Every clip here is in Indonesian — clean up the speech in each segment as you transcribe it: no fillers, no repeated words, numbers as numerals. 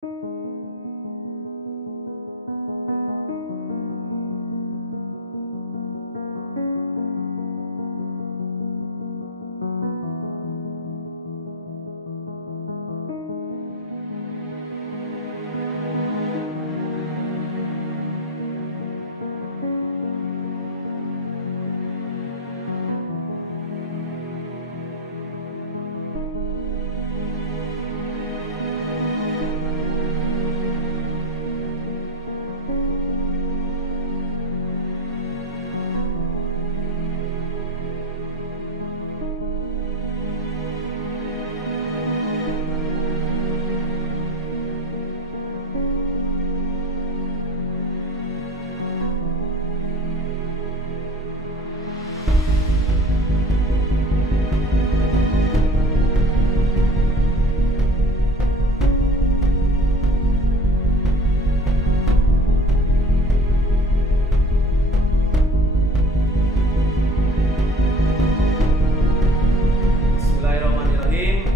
Bismillahirrahmanirrahim.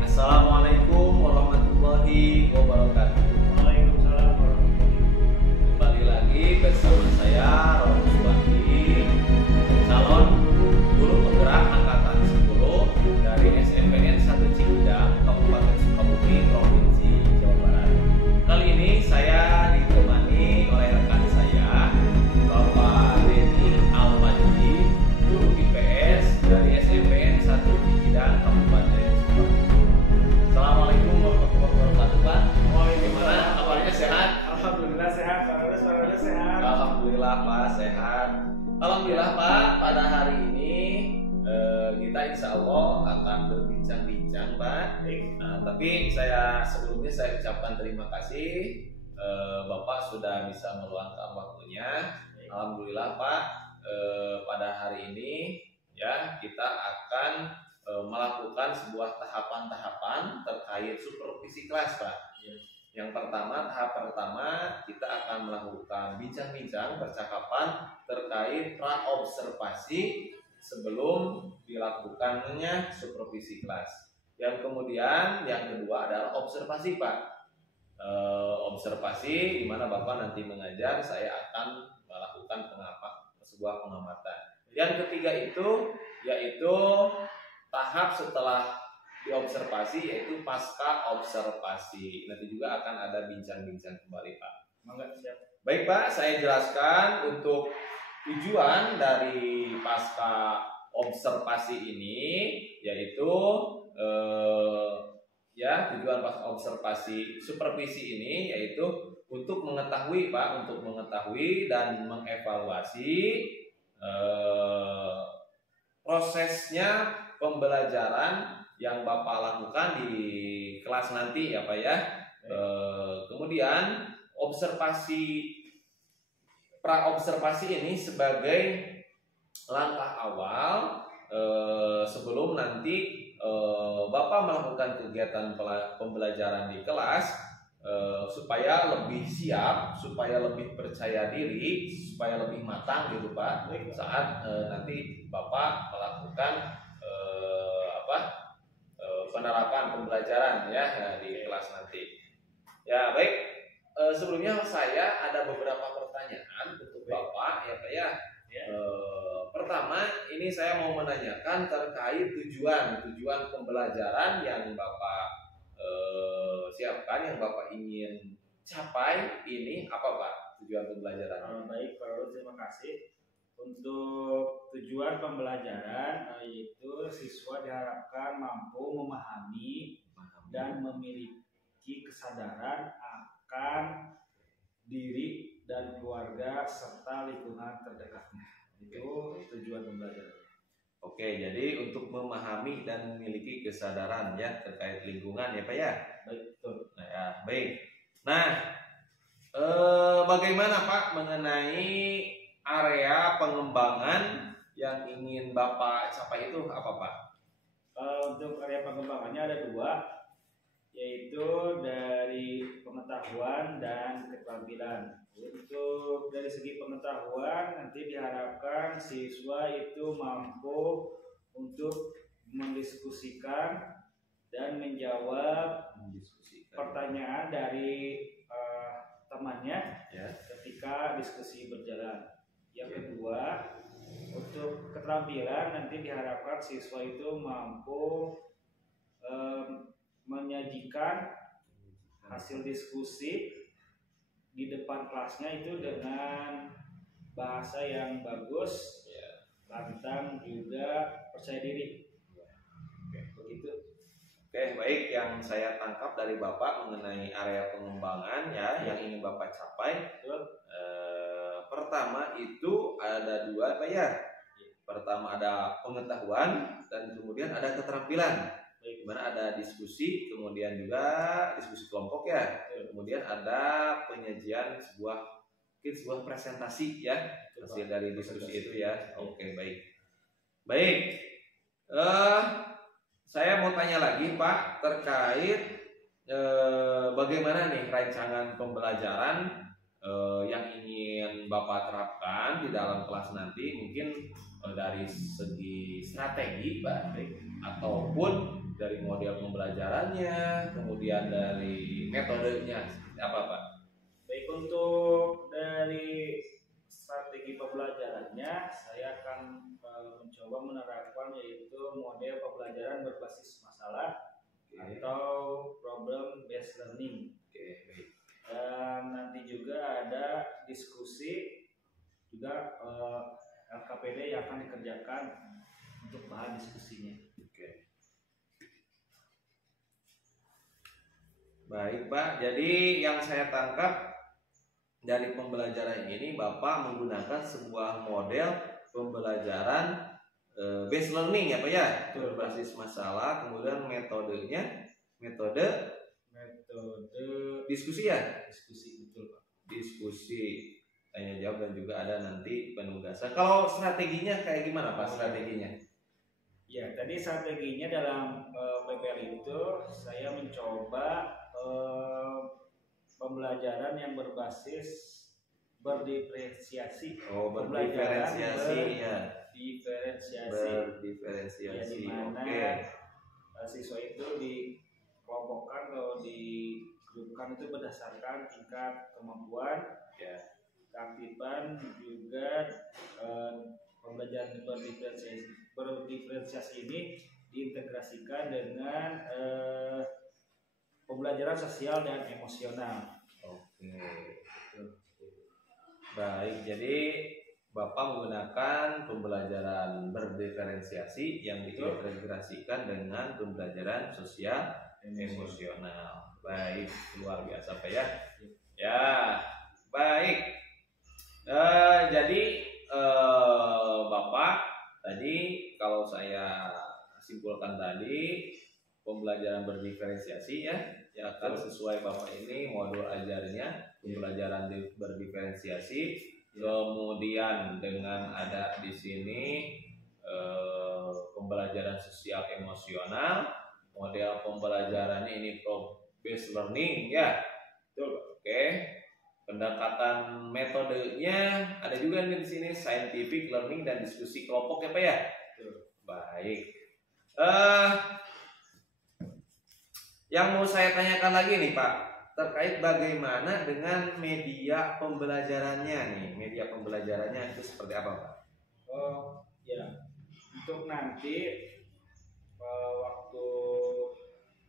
Assalamualaikum warahmatullahi wabarakatuh. Waalaikumsalam warahmatullahi wabarakatuh. Kembali lagi bersama saya Romus Subandi, calon guru penggerak angkatan 10 dari SMPN 1 Cikidang, Kabupaten Sukabumi, Provinsi Jawa Barat. Kali ini saya ditemani oleh rekan saya, Bapak Denny Almajid, guru IPS dari SMPN 1 Cikidang, Kabupaten Sukabumi. Assalamualaikum warahmatullahi wabarakatuh, Pak. Gimana kabarnya, sehat? Alhamdulillah sehat, suara sehat. Alhamdulillah Pak, sehat. Alhamdulillah Pak, pada hari ini kita insya Allah akan berbincang-bincang Pak. Tapi sebelumnya saya ucapkan terima kasih Bapak sudah bisa meluangkan waktunya. Alhamdulillah Pak, pada hari ini ya kita akan melakukan sebuah tahapan-tahapan terkait supervisi kelas Pak. Yang pertama, tahap pertama kita akan melakukan bincang-bincang percakapan terkait praobservasi sebelum dilakukannya supervisi kelas. Yang kemudian yang kedua adalah observasi Pak. Observasi di mana Bapak nanti mengajar, saya akan melakukan sebuah pengamatan. Yang ketiga itu yaitu tahap setelah diobservasi, yaitu pasca observasi. Nanti juga akan ada bincang-bincang kembali Pak. Siap. Baik Pak, saya jelaskan untuk tujuan dari pasca observasi ini, yaitu tujuan pasca observasi supervisi ini yaitu untuk mengetahui Pak, untuk mengetahui dan mengevaluasi prosesnya pembelajaran yang Bapak lakukan di kelas nanti ya Pak ya. Kemudian praobservasi ini sebagai langkah awal sebelum nanti Bapak melakukan kegiatan pembelajaran di kelas supaya lebih siap, supaya lebih percaya diri, supaya lebih matang gitu Pak saat nanti Bapak melakukan penerapan pembelajaran ya di kelas nanti. Ya baik, sebelumnya saya ada beberapa pertanyaan untuk Bapak ya Pak ya. Pertama, ini saya mau menanyakan terkait tujuan pembelajaran yang Bapak siapkan, yang Bapak ingin capai ini apa Pak tujuan pembelajaran? Baik Pak Roro, terima kasih. Untuk tujuan pembelajaran yaitu siswa diharapkan mampu memahami dan memiliki kesadaran akan diri dan keluarga serta lingkungan terdekatnya. Itu tujuan pembelajaran. Oke, jadi untuk memahami dan memiliki kesadaran ya terkait lingkungan ya Pak ya. Baik, betul. Nah, ya, baik. Nah, bagaimana Pak mengenai area pengembangan yang ingin Bapak capai itu apa Pak? Untuk area pengembangannya ada dua, yaitu dari pengetahuan dan keterampilan. Untuk dari segi pengetahuan nanti diharapkan siswa itu mampu untuk mendiskusikan dan menjawab pertanyaan dari temannya Ya. ketika diskusi berjalan. Yang kedua, untuk keterampilan nanti diharapkan siswa itu mampu menyajikan hasil diskusi di depan kelasnya itu dengan bahasa yang bagus, lantang, juga percaya diri. Begitu. Oke, baik, yang saya tangkap dari Bapak mengenai area pengembangan ya yang ingin Bapak capai. Pertama itu ada dua Pak ya. Pertama ada pengetahuan dan kemudian ada keterampilan. Di mana ada diskusi, kemudian juga diskusi kelompok ya. Kemudian ada penyajian sebuah presentasi ya hasil dari diskusi itu ya. Oke, baik. Baik. Saya mau tanya lagi Pak terkait bagaimana nih rancangan pembelajaran yang ingin Bapak terapkan di dalam kelas nanti, mungkin dari segi strategi Pak, ataupun dari model pembelajarannya, kemudian dari metodenya apa Pak? Baik, untuk dari strategi pembelajarannya saya akan mencoba menerapkan yaitu model pembelajaran berbasis masalah atau problem based learning. Dan nanti juga ada diskusi juga LKPD yang akan dikerjakan untuk bahan diskusinya. Baik Pak, jadi yang saya tangkap dari pembelajaran ini Bapak menggunakan sebuah model pembelajaran based learning ya Pak ya, berbasis masalah, kemudian metode diskusi ya, betul Pak. Diskusi, tanya jawab, dan juga ada nanti penugasan. Kalau strateginya kayak gimana Pak strateginya? Ya, tadi strateginya dalam PPL itu saya mencoba pembelajaran yang berbasis berdiferensiasi. Berdiferensiasi ya. Berdiferensiasi. Ya, di mana siswa itu dikelompokkan atau digrupkan itu berdasarkan tingkat kemampuan, keaktifan, juga pembelajaran berdiferensiasi ini diintegrasikan dengan pembelajaran sosial dan emosional. Baik, jadi Bapak menggunakan pembelajaran berdiferensiasi yang diintegrasikan dengan pembelajaran sosial emosional. Baik, luar biasa Pak ya. Ya, baik. Jadi Bapak tadi kalau saya simpulkan tadi, pembelajaran berdiferensiasi ya, yang akan sesuai Bapak ini modul ajarnya pembelajaran berdiferensiasi, kemudian dengan ada di sini pembelajaran sosial emosional, model pembelajarannya ini based learning ya, oke. Pendekatan metodenya ada juga di sini scientific learning dan diskusi kelompok ya Pak ya. Baik. Yang mau saya tanyakan lagi nih Pak, terkait bagaimana dengan media pembelajarannya nih. Media pembelajarannya itu seperti apa Pak? Ya, untuk nanti waktu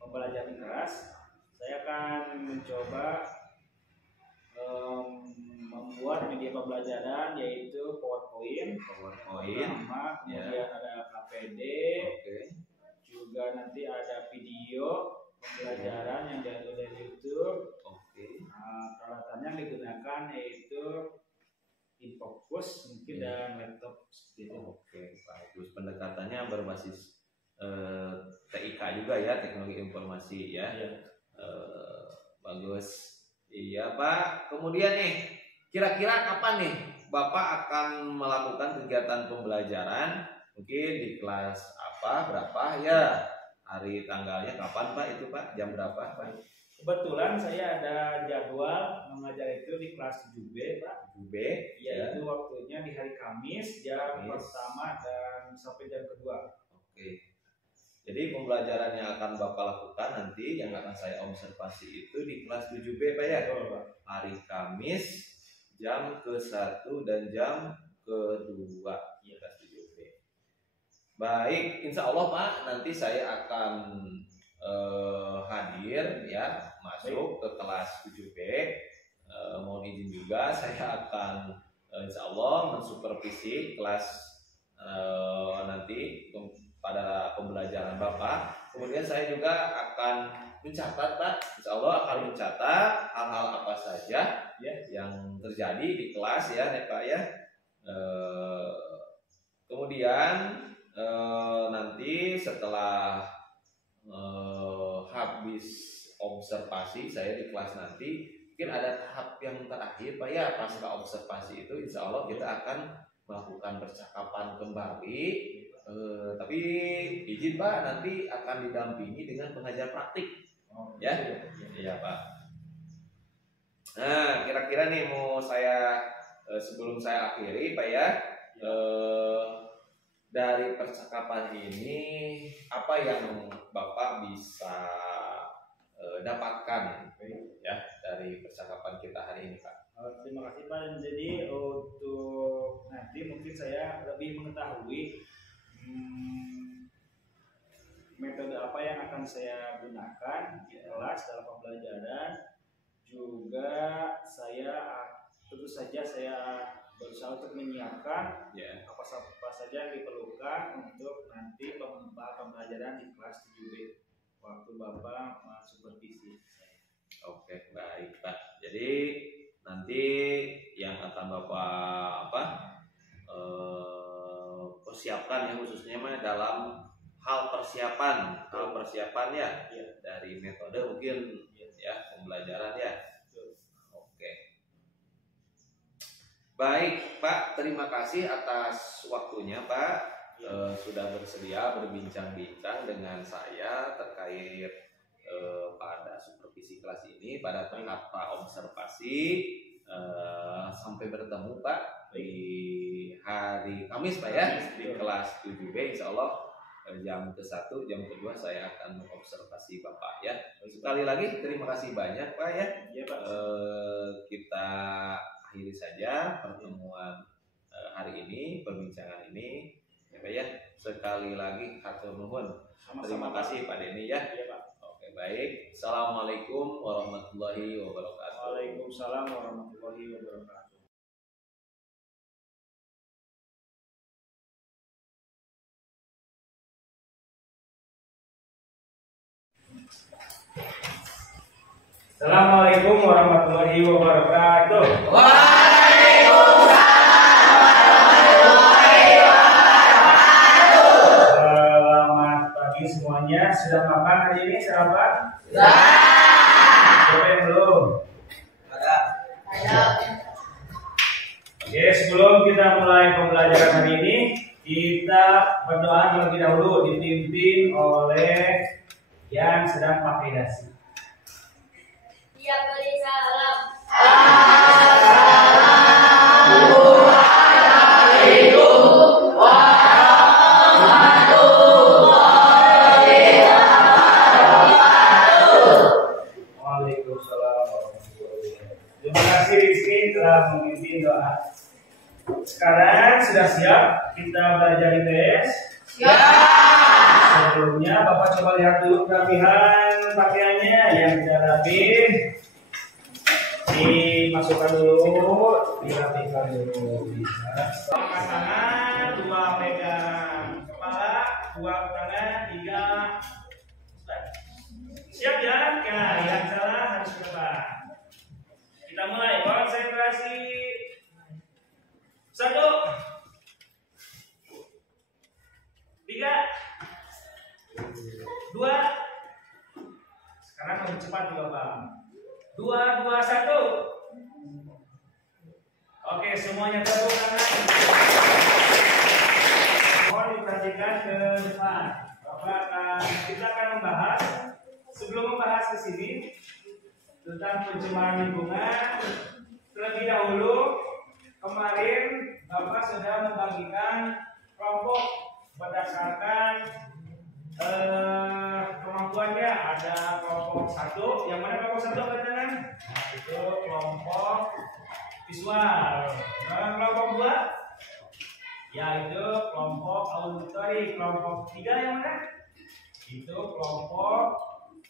pembelajaran kelas saya akan mencoba membuat media pembelajaran yaitu PowerPoint, sama kemudian ada KPD, juga nanti ada video pembelajaran yang diambil dari YouTube. Peralatan yang digunakan yaitu Infocus mungkin dan laptop seperti itu. Bagus. Pendekatannya berbasis TIK juga ya, teknologi informasi ya. Bagus. Iya Pak. Kemudian nih, kira-kira kapan nih Bapak akan melakukan kegiatan pembelajaran? Mungkin di kelas apa, berapa ya? Hari tanggalnya kapan Pak itu Pak? Jam berapa Pak? Kebetulan saya ada jadwal mengajar itu di kelas 7B Pak. 7B? Yaitu waktunya di hari Kamis jam pertama dan sampai jam kedua. Jadi pembelajaran yang akan Bapak lakukan nanti yang akan saya observasi itu di kelas 7B Pak ya. Hari Kamis jam ke-1 dan jam ke-2 ya, kelas 7B. Baik, insya Allah Pak, nanti saya akan hadir ya, masuk ke kelas 7B. Mohon izin juga saya akan insya Allah mensupervisi kelas nanti pada pembelajaran Bapak. Kemudian saya juga akan mencatat Pak, insya Allah akan mencatat hal-hal apa saja ya yang terjadi di kelas ya Pak ya. Kemudian nanti setelah habis observasi saya di kelas nanti, mungkin ada tahap yang terakhir Pak ya, pasca observasi itu insya Allah kita akan melakukan percakapan kembali. Tapi izin Pak, nanti akan didampingi dengan pengajar praktik. Ya, iya Pak. Nah, kira-kira nih mau saya sebelum saya akhiri Pak ya, dari percakapan ini apa yang Bapak bisa dapatkan ya dari percakapan kita hari ini Pak? Terima kasih Pak. Jadi untuk nanti mungkin saya lebih mengetahui metode apa yang akan saya gunakan di kelas dalam pembelajaran. Juga saya tentu saja saya berusaha untuk menyiapkan apa saja yang diperlukan untuk nanti pembelajaran di kelas 7B waktu Bapak supervisi saya. Oke, baik Pak. Jadi nanti yang akan Bapak persiapkan ya, khususnya dalam hal persiapan ya dari metode mungkin ya pembelajaran ya. Oke. Baik Pak, terima kasih atas waktunya Pak. Sudah bersedia berbincang-bincang dengan saya terkait pada supervisi kelas ini pada tahap observasi. Sampai bertemu Pak di hari Kamis Pak ya di kelas 7B insya Allah jam ke-1 jam ke-2 saya akan mengobservasi Bapak ya. Sekali lagi terima kasih banyak Pak ya. Iya Pak. Kita akhiri saja pertemuan hari ini, perbincangan ini ya Pak ya. Sekali lagi hatur nuhun. Terima kasih Pak Denny ya. Iya Pak. Oke baik. Assalamualaikum warahmatullahi wabarakatuh. Waalaikumsalam warahmatullahi wabarakatuh. Assalamualaikum warahmatullahi wabarakatuh. Selamat pagi semuanya. Sudah makan hari ini sarapan? Sudah. Siapa yang belum? Ada. Oke, sebelum kita mulai pembelajaran hari ini, kita berdoa terlebih dahulu dipimpin oleh yang sedang pakai dasi. Dia beri salam. Assalamualaikum warahmatullahi wabarakatuh. Waalaikumsalam warahmatullahi wabarakatuh. Terima kasih Rizky telah memimpin doa. Sekarang sudah siap kita belajar IPS? Siap. Sebelumnya Bapak coba lihat dulu kerapihan pakaiannya yang tidak rapi. Dimasukkan dulu, dirapikan dulu. Angkat tangan, 2 pegang kepala, 2 tangan, 3. Siap ya? Nah, yang salah harus ke depan. Kita mulai konsentrasi. 1, 3, 2. Sekarang lebih cepat juga Bang. 2, 2, 1. Oke, semuanya tepuk tangan. Mohon diperhatikan ke depan. Kita akan membahas, sebelum membahas ke sini tentang pencemaran lingkungan. Terlebih dahulu, kemarin Bapak sudah membagikan kelompok berdasarkan kemampuannya ada kelompok 1. Yang mana kelompok 1 apa teman? Nah, itu kelompok visual. Kelompok 2 yaitu kelompok auditory. Kelompok 3 yang mana? Itu kelompok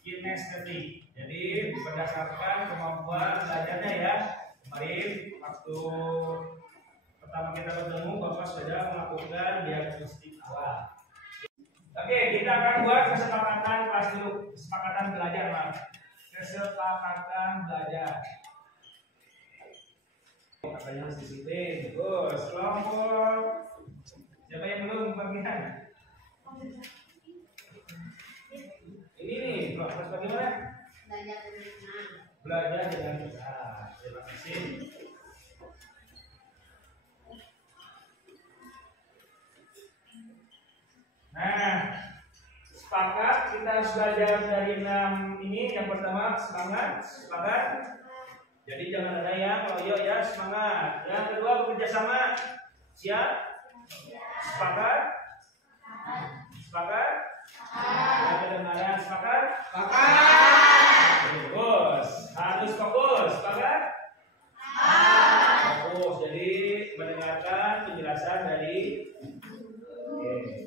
kinestetik. Jadi berdasarkan kemampuan belajarnya ya. Kemarin waktu pertama kita bertemu Bapak sudah melakukan diagnostik awal. Oke, kita akan buat kesepakatan kelas dulu. Kesepakatan belajar, Mas. Kesepakatan belajar. Katanya harus disiplin. Terus kelompok. Siapa yang belum pemilihan? Ini nih, kelas bagaimana? Belajar dengan benar. Terima kasih. Nah, sepakat kita harus belajar dari 6 ini. Yang pertama semangat, sepakat. Jadi jangan ada yang loyo ya, semangat. Yang kedua bekerja sama, siap? Sepakat? Sepakat? Yang kedengaran sepakat? Fokus, harus fokus, sepakat? Fokus, jadi mendengarkan penjelasan dari.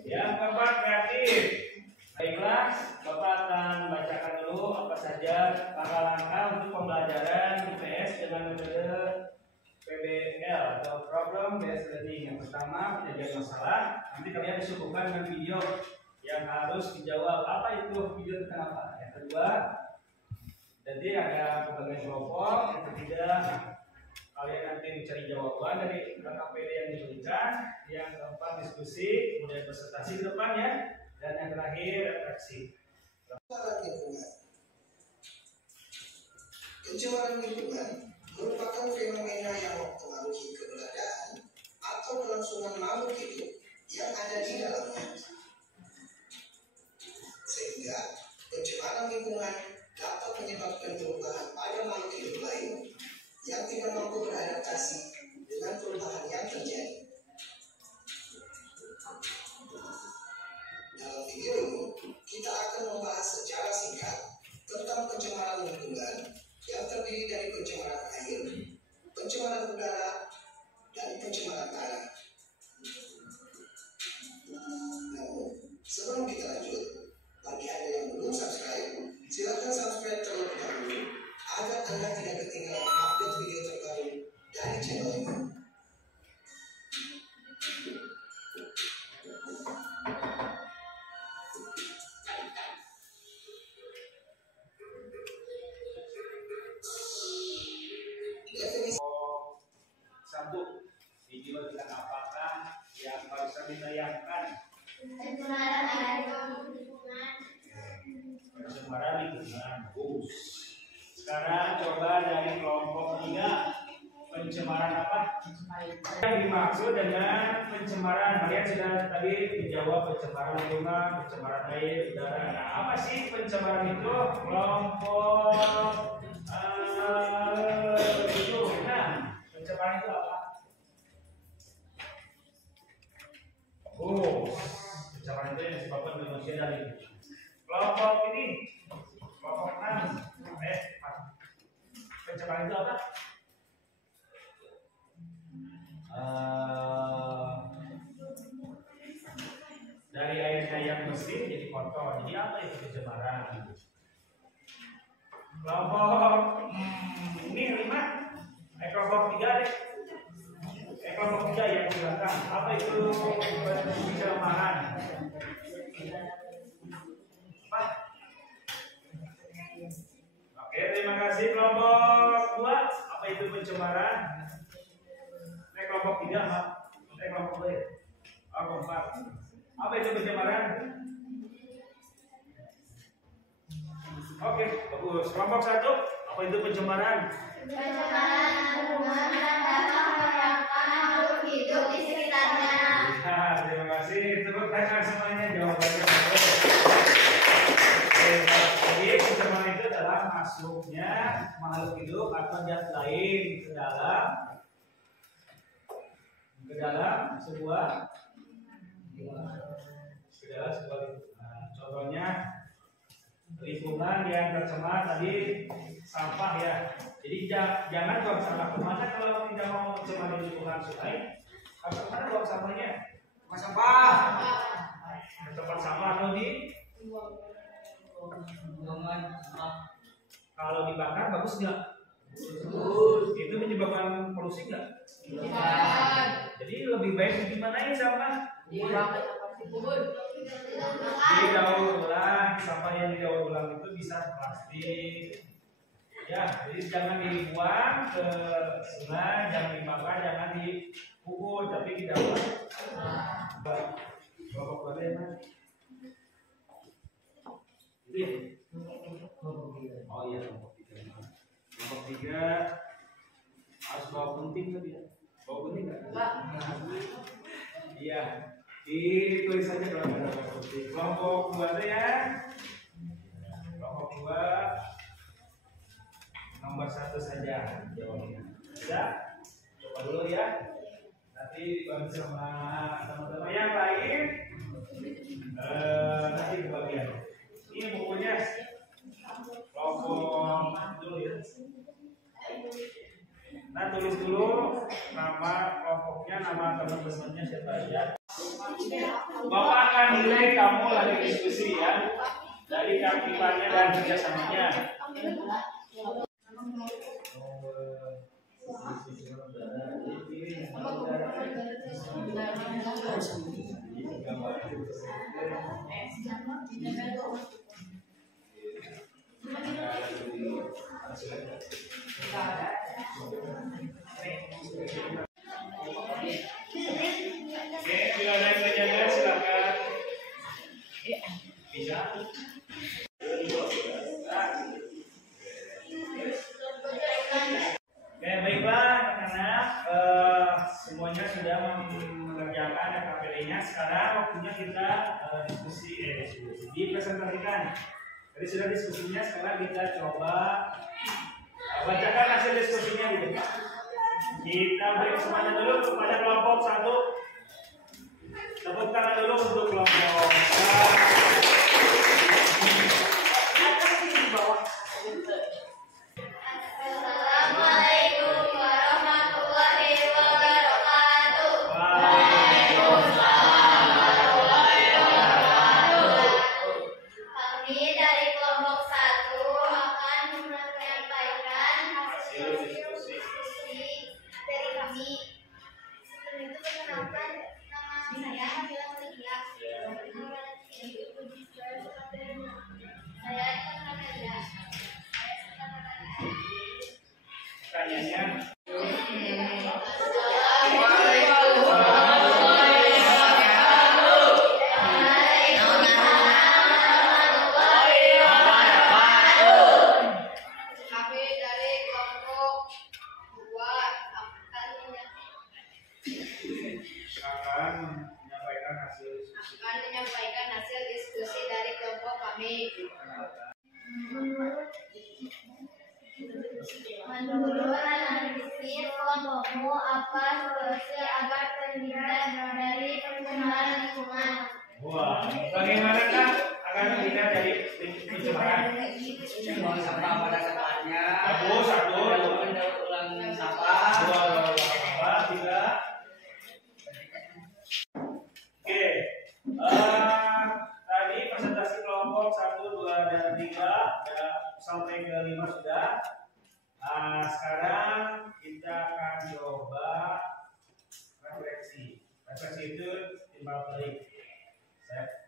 Yang keempat kreatif. Baiklah, Bapak akan bacakan dulu apa saja langkah-langkah untuk pembelajaran IPS dengan metode PBL atau Problem Based Learning. Yang pertama, penyajian masalah. Nanti kalian disuguhkan dengan video yang harus dijawab. Apa itu video tentang apa? Yang kedua, jadi ada pembagian kelompok. Yang ketiga, kalian nanti mencari jawaban dari KKPD yang diberikan. Yang keempat, diskusi, kemudian presentasi ke depan ya. Dan yang terakhir, refleksi. Pencemaran lingkungan merupakan fenomena yang mempengaruhi keberadaan atau kelangsungan makhluk hidup yang ada di dalamnya. Sehingga pencemaran lingkungan dapat menyebabkan perubahan pada makhluk hidup lain yang tidak mampu beradaptasi dengan perubahan yang terjadi. Dalam video ini, kita akan membahas secara singkat tentang pencemaran lingkungan yang terdiri dari pencemaran air, pencemaran udara, dan pencemaran tanah. Namun, sebelum kita lanjut, bagi Anda yang belum subscribe, silakan subscribe terlebih dahulu agar Anda tidak ketinggalan update video terbaru dari channel ini. Satu, video tentang apakah yang barusan ditayangkan? Pencemaran lingkungan. Bagus. Sekarang coba dari kelompok 3, pencemaran apa? Yang dimaksud dengan pencemaran, kalian sudah tadi menjawab pencemaran lingkungan, pencemaran air, udara. Nah, apa sih pencemaran itu? Kelompok itu. Nah, pencemaran itu apa? Oh, pencemaran itu yang disebabkan oleh manusia dari kelompok ini, kelompok 6. Pencemaran itu apa? Dari airnya yang bersih jadi kotor. Jadi apa itu pencemaran? Kelompok ini 5. Kelompok 3 deh. Kelompok 3 yang di belakang. Apa itu pencemaran? Apa? Oke, terima kasih. Kelompok 2, apa itu pencemaran? Kelompok 3, Pak. Kelompok 2 ya? Kelompok 4. Apa itu pencemaran? Oke, bagus. Kelompok 1, apa itu pencemaran? Pencemaran lingkungan dapat menyebabkan makhluk hidup di sekitarnya. Nah, terima kasih. Tepuk tangan semuanya, jawabannya betul. Jadi pencemaran itu adalah masuknya makhluk hidup atau zat lain ke dalam sebuah lingkungan. Nah, Contohnya lingkungan yang tercemar tadi sampah ya. Jadi jangan buang sampah kemana kalau tidak mau mencemari lingkungan sungai. Kemana buang sampahnya? Ke tempat sampah atau di kalau dibakar bagus nggak? Itu menyebabkan polusi nggak? Jadi lebih baik dimanain sampah? Didaur ulang. Sampah yang didaur ulang itu bisa plastik. Ya, jadi jangan dibuang ke sungai, jangan dibakar, jangan dipukul, tapi didaur ulang. Kelompok berapa ya, Mas? Itu ya? Oh iya, kelompok 3. Kelompok 3 harus bawa penting tadi ya? Bawa penting nggak? Iya, ditulis saja kalau ada bawa penting. Kelompok 2 tuh ya. Kelompok 2 nomor 1 saja jawabnya. Bisa? Coba dulu ya. Nanti dibantu sama teman-teman yang lain. Nanti kebagian. Ini bukunya kelompok dulu ya. Nah, tulis dulu nama kelompoknya, nama teman-temannya siapa aja. Bapak akan nilai kamu lagi diskusi ya dari keaktifannya dan kerjasamanya. Oke, bila ada yang berjaga silakan. Bisa. Oke, baiklah anak-anak, semuanya sudah mengerjakan KPD-nya. Sekarang waktunya kita diskusi. Dipresentasikan. Tadi sudah diskusinya, sekarang kita coba bacakan hasil diskusinya gitu. Kita beri kesempatan dulu kepada kelompok 1. Tepuk tangan dulu untuk kelompok 1. Assalamualaikum warahmatullahi wabarakatuh. Kami dari kelompok 1 akan menyampaikan hasil diskusi dari kami. Sebelum itu perkenalkan, nama saya Hamila Mulia. Saya Pertanyaannya. Kami dari kelompok 2 akan menyampaikan hasil diskusi dari kelompok kami. Menurut analisis kelompokmu, apa solusi agar terhindar dari pencemaran lingkungan? Wah, bagaimanakah agar terhindar dari pencemaran? Buang sampah pada tempatnya. Satu. Ulang sampah. 2, 3. Oke. Tadi presentasi kelompok 1, 2, dan 3 sampai ke 5 sudah. Sekarang kita akan coba refleksi. Refleksi itu timbal balik.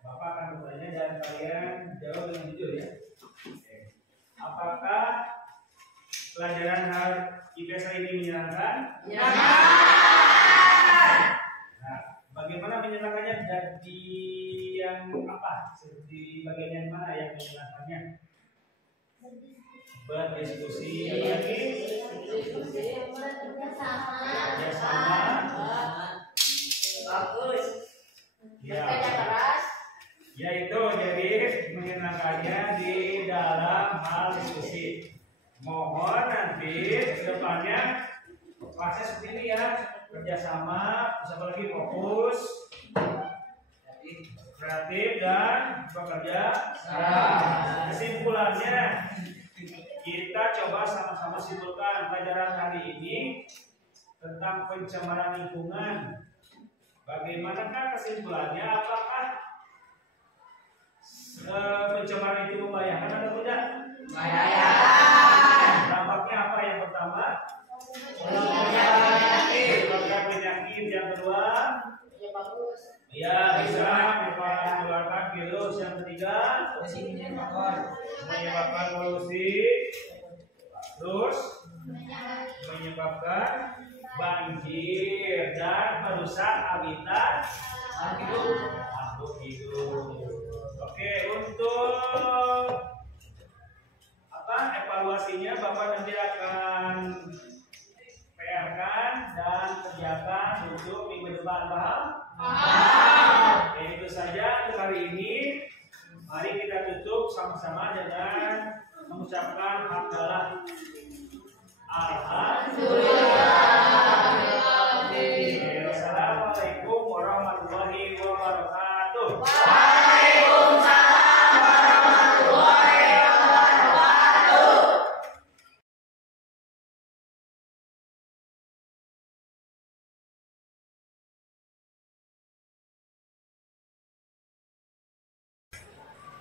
Bapak akan bertanya dan kalian jawab dengan jujur ya. Oke. Apakah pelajaran IPS ini menyenangkan? Ya. Nah, bagaimana menyenangkannya dari yang apa? Di bagian yang mana yang menyenangkannya? Berdiskusi, kerjasama, Bagus. ya, Kerja keras. yaitu jadi menyenangkannya di dalam hal diskusi. Mohon nanti kedepannya kelasnya seperti ini ya, kerjasama, bisa lagi fokus. kreatif dan bekerja keras. Kesimpulannya, kita coba sama-sama simpulkan pelajaran hari ini tentang pencemaran lingkungan. Bagaimanakah kesimpulannya? Apakah pencemaran itu membahayakan atau tidak? Membahayakan. Dampaknya apa? Yang pertama, menyebabkan penyakit. Yang kedua, ya bisa mengeluarkan virus. Yang ketiga, menyebabkan polusi. Terus menyebabkan banjir dan merusak habitat makhluk hidup. Oke, untuk evaluasinya Bapak nanti akan PR-kan dan kerjakan untuk minggu depan, paham? Oke, itu saja untuk hari ini. Mari kita tutup sama-sama dengan mengucapkan hamdalah. Assalamualaikum warahmatullahi wabarakatuh.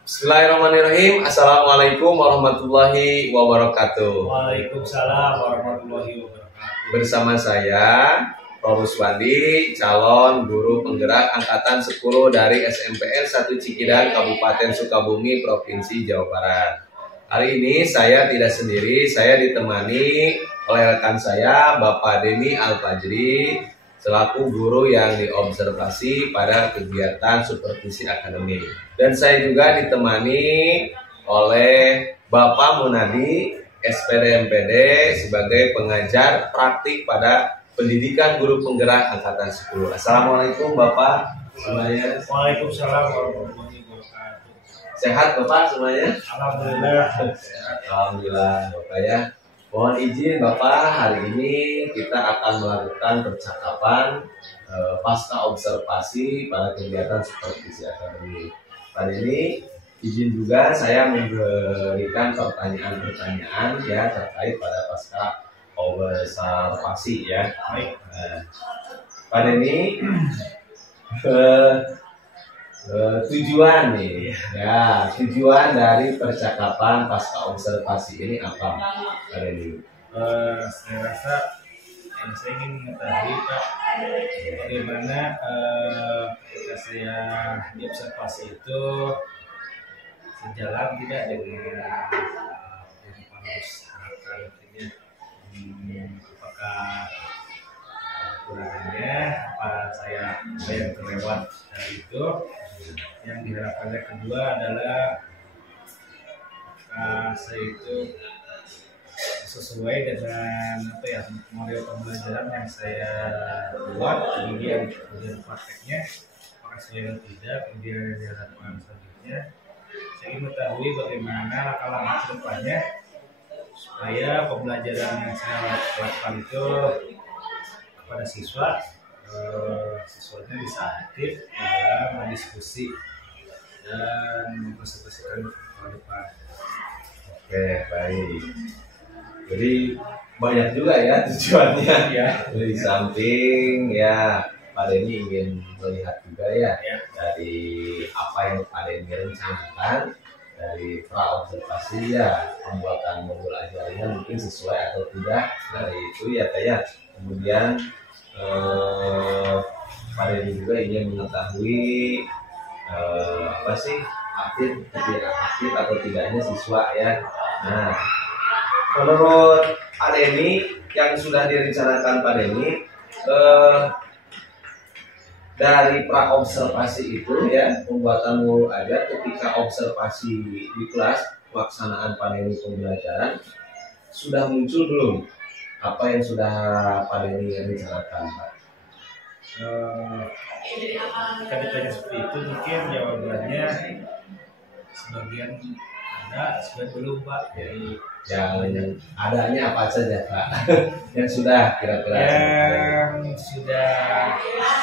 Bismillahirrahmanirrahim. Assalamualaikum warahmatullahi wabarakatuh. Waalaikumsalam warahmatullahi wabarakatuh. Bersama saya Roh Ruswandi, calon guru penggerak angkatan 10 dari SMPN 1 Cikidang, Kabupaten Sukabumi, Provinsi Jawa Barat. Hari ini saya tidak sendiri, saya ditemani oleh rekan saya Bapak Denny Al-Fajri selaku guru yang diobservasi pada kegiatan supervisi akademik. Dan saya juga ditemani oleh Bapak Munadi, SPD MPD, sebagai pengajar praktik pada pendidikan guru penggerak angkatan 10. Assalamualaikum Bapak semuanya. Waalaikumsalam warahmatullahi wabarakatuh. Sehat Bapak semuanya? Alhamdulillah. Alhamdulillah Bapak ya. Mohon izin Bapak, hari ini kita akan melakukan percakapan pasca observasi pada kegiatan supervisi akademik. Pada ini izin juga saya memberikan pertanyaan-pertanyaan ya terkait pada pasca observasi ya. Baik. Pada ini tujuan nih ya, tujuan dari percakapan pasca observasi ini apa hari ini? Saya rasa yang saya ingin mengetahui Pak, bagaimana ketika saya diobservasi itu sejalan tidak dengan yang Pak harus harapkan, artinya apakah kekurangannya apa yang terlewat dari itu. Yang diharapkannya kedua adalah saya itu sesuai dengan model pembelajaran yang saya buat, kemudian prakteknya apakah sesuai atau tidak, kemudian yang diharapkan selanjutnya saya ingin mengetahui bagaimana langkah-langkah ke depannya supaya pembelajaran yang saya lakukan itu kepada siswanya bisa aktif dalam diskusi dan mempresentasikan ke depan. Oke, baik. Jadi banyak juga ya tujuannya Ya. Di samping ya Pak Denny ingin melihat juga ya dari apa yang Pak Denny rencanakan dari pra-observasi ya, pembuatan modul ajarnya mungkin sesuai atau tidak dari itu ya Pak ya. Kemudian Pak Denny juga ingin mengetahui apa sih aktif atau tidaknya siswa ya. Nah, menurut Pak Denny yang sudah direncanakan Pak Denny dari pra-observasi itu ya, pembuatan modul ajar ketika observasi di kelas pelaksanaan Pak Denny pembelajaran sudah muncul belum? Apa yang sudah Pak Denny rencanakan Pak? Jika ditanya seperti itu mungkin jawabannya sebagian ada, sebagian belum Pak. Jadi yang adanya apa saja Pak? Yang sudah kira-kira yang sudah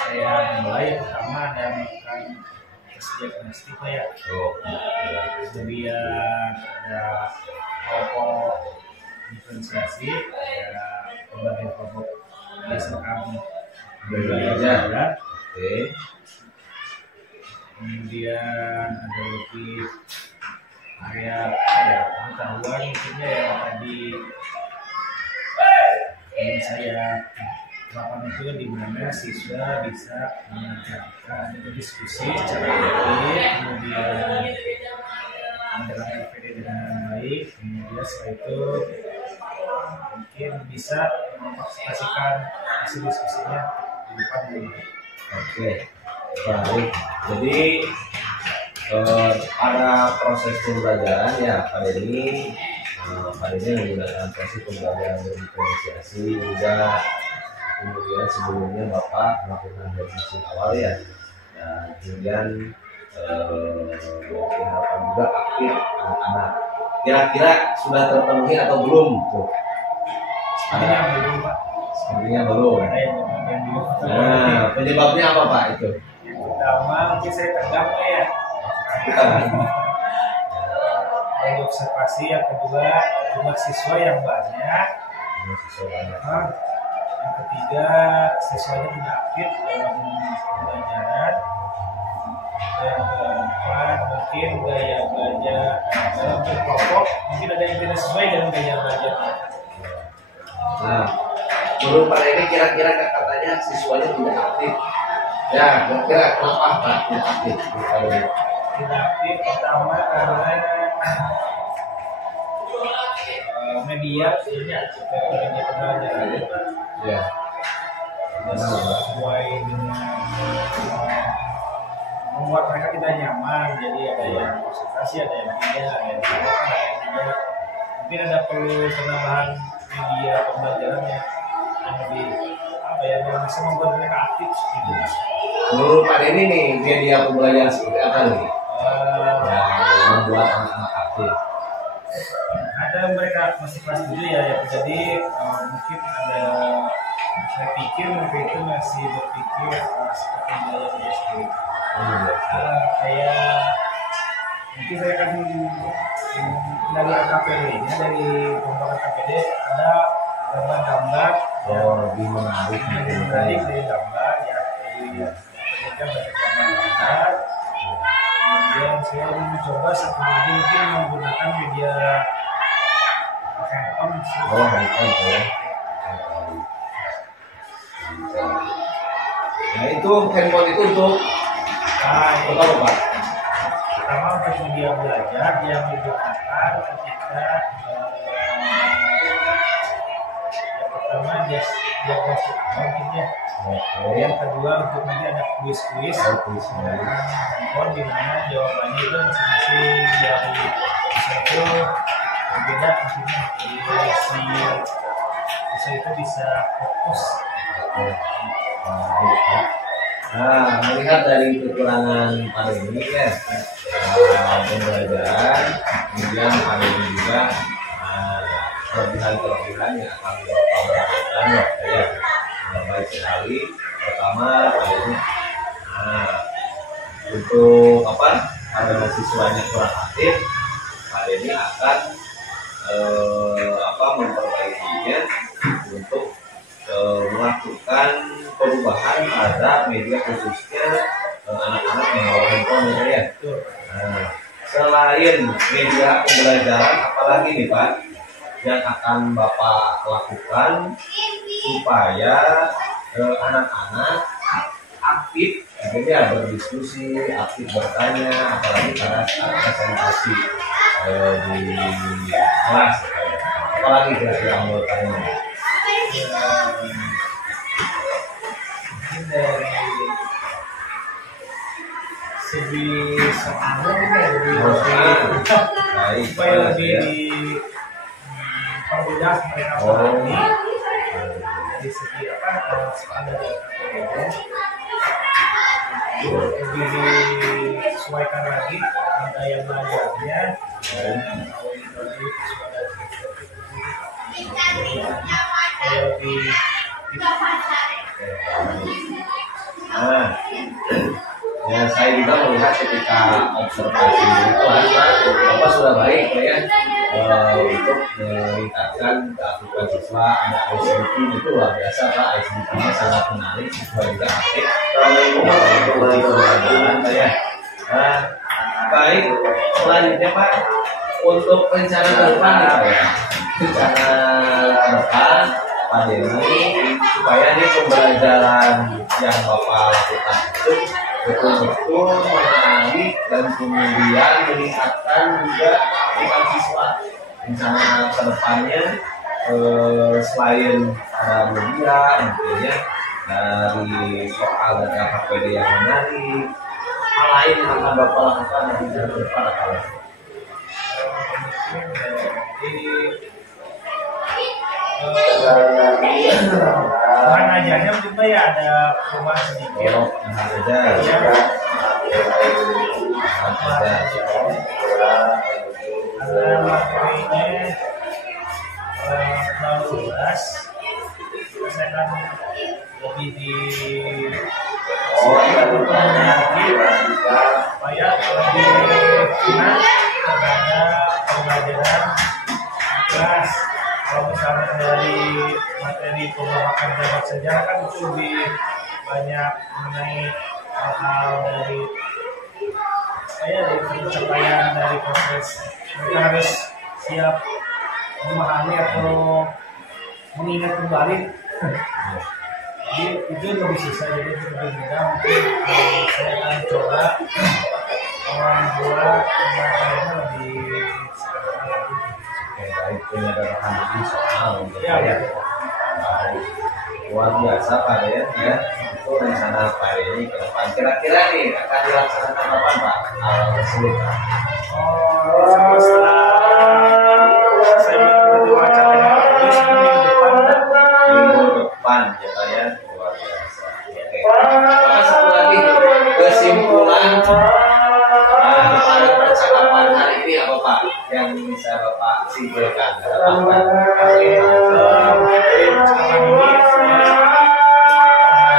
saya mulai pertama ada melakukan kesejahteraan istiqomah ya. Oh, Kemudian ada kelompok diferensiasi, ada berbagai kelompok berdasarkan budaya. oke. Kemudian ada lebih area pengetahuan mungkinnya yang tadi ingin saya lakukan itu di mana siswa bisa mengerjakan diskusi secara efektif, kemudian menjalankan PPD dengan baik, kemudian setelah itu mungkin bisa mempartisipasikan hasil diskusinya di depan guru. Oke, baik. Jadi ada proses pembelajaran ya pada ini menggunakan proses pembelajaran berdifferensiasi juga. Kemudian sebelumnya Bapak melakukan revisi awal ya, dan kemudian diharapkan juga aktif anak-anak. Kira-kira sudah terpenuhi atau belum tuh? Sebenarnya belum Pak. Sepertinya belum. Ada yang belum. Nah, penyebabnya apa Pak itu? Yang pertama mungkin saya tegak ya. Ada observasi, yang kedua jumlah siswa yang banyak. Yang ketiga siswanya tidak aktif dalam pembelajaran. Yang keempat mungkin gaya belajar dalam kelompok mungkin ada yang tidak sesuai dengan gaya belajar. Nah, menurut Pak ini kira-kira katanya siswanya tidak aktif. Ya, kira-kira kenapa Pak tidak aktif? Tidak aktif pertama karena media sebenarnya media pembelajaran Ya. sesuai dengan membuat mereka tidak nyaman, jadi ada yang konsentrasi, ada yang tidak, ada yang tidak. Mungkin ada perlu penambahan media pembelajaran yang lebih yang bisa membuat mereka aktif gitu. Menurut Pak Denny nih media pembelajaran seperti apa nih? Yang membuat anak-anak aktif. Ada mereka masih kelas dulu ya, jadi mungkin ada, saya pikir mereka itu masih berpikir seperti gaya SD. Kayak mungkin saya kan dari KPD-nya, dari pembangunan KPD ada gambar-gambar lebih menarik dari gambar ya, jadi mereka gambar-gambar. Kemudian saya mencoba satu lagi mungkin menggunakan media handphone. Handphone ya. Nah itu handphone itu untuk apa Pak? Pertama untuk media belajar yang digunakan ketika yang pertama diagnosis mungkin ya. Yang kedua untuk nanti ada kuis-kuis menggunakan handphone di mana jawabannya itu masing-masing dari satu berbeda, maksudnya jadi si itu bisa fokus. Nah, melihat dari kekurangan Pak ini ya, pembelajaran, kemudian Pak ini juga kelebihan-kelebihan yang akan Bapak lakukan ya, baik sekali. Pertama, Pak ini untuk karena siswanya kurang aktif, Pak ini akan memperbaikinya untuk melakukan perubahan pada media khususnya anak-anak yang bawa handphone ya. Selain media pembelajaran, apalagi nih Pak yang akan Bapak lakukan supaya anak-anak aktif ya, berdiskusi, aktif bertanya, apalagi pada saat presentasi di kelas, apalagi kira-kira menurut kalian? Dari segi soalnya supaya lebih dipermudah mereka pahami dari segi soal dari lebih disesuaikan lagi dengan gaya belajarnya dan lebih ya saya saya juga melihat ketika observasi itu Bapak sudah baik Pak ya untuk meningkatkan keaktifan siswa. Ada ICT itu luar biasa Pak, ICT-nya sangat menarik, siswa juga aktif. Saya baik, selanjutnya Pak untuk rencana ke depan nih Pak ya, rencana ke depan Pak Denny supaya ini pembelajaran yang Bapak lakukan itu betul-betul menarik dan kemudian meningkatkan juga tingkat siswa. Rencana ke depannya selain ada media intinya dari soal data KPD yang menarik, hal lain yang akan Bapak lakukan di depan apa? Bahan ajarnya mungkin ya ada perubahan sedikit. Ada materinya lalu luas. Saya kan lebih di supaya lebih enak terhadap pembelajaran kelas. Kalau misalnya dari materi pembahasan jabat sejarah kan itu lebih banyak mengenai hal-hal dari pencapaian dari proses. Mereka harus siap memahami atau mengingat kembali. Jadi itu lebih susah, jadi itu lebih mudah. Mungkin saya akan coba membuat materinya lebih sederhana lagi. Baik, penyederhanaan lagi soal Ya. Luar biasa Pak ya, itu rencana Pak ini ke depan. Kira-kira nih akan dilaksanakan kapan Pak hal tersebut? Setelah saya mengikuti wawancara terus minggu depan Ya Pak ya, luar biasa. Oke. Bapak satu lagi kesimpulan dari percakapan hari ini apa Pak yang bisa Bapak simpulkan? Percakapan ini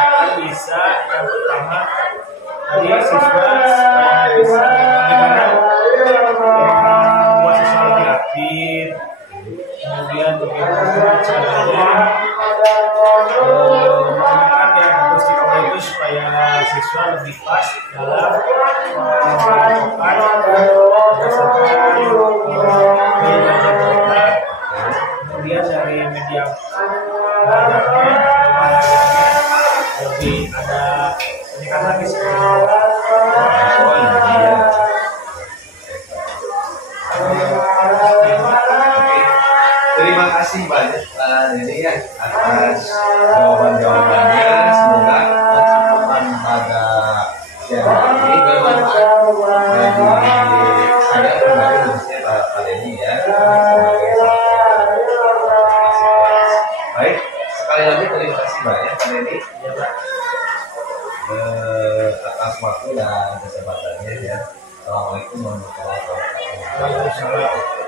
saya bisa yang pertama tadi siswa bisa bagaimana membuat siswa lebih aktif, kemudian bagaimana caranya menggunakan yang harus dikawal itu supaya siswa lebih pas dalam melakukan berdasarkan belajar mereka. Kemudian dari media belajarnya lebih ada peningkatan lagi sebenarnya. Terima kasih banyak Pak Denny ya atas jawaban-jawabannya. Semoga percakapan pada siang ini bermanfaat bagi saya pribadi khususnya Pak Denny ya. Baik, sekali lagi terima kasih banyak Pak Denny atas waktu dan kesempatannya ya. Assalamualaikum warahmatullahi wabarakatuh. Waalaikumsalam.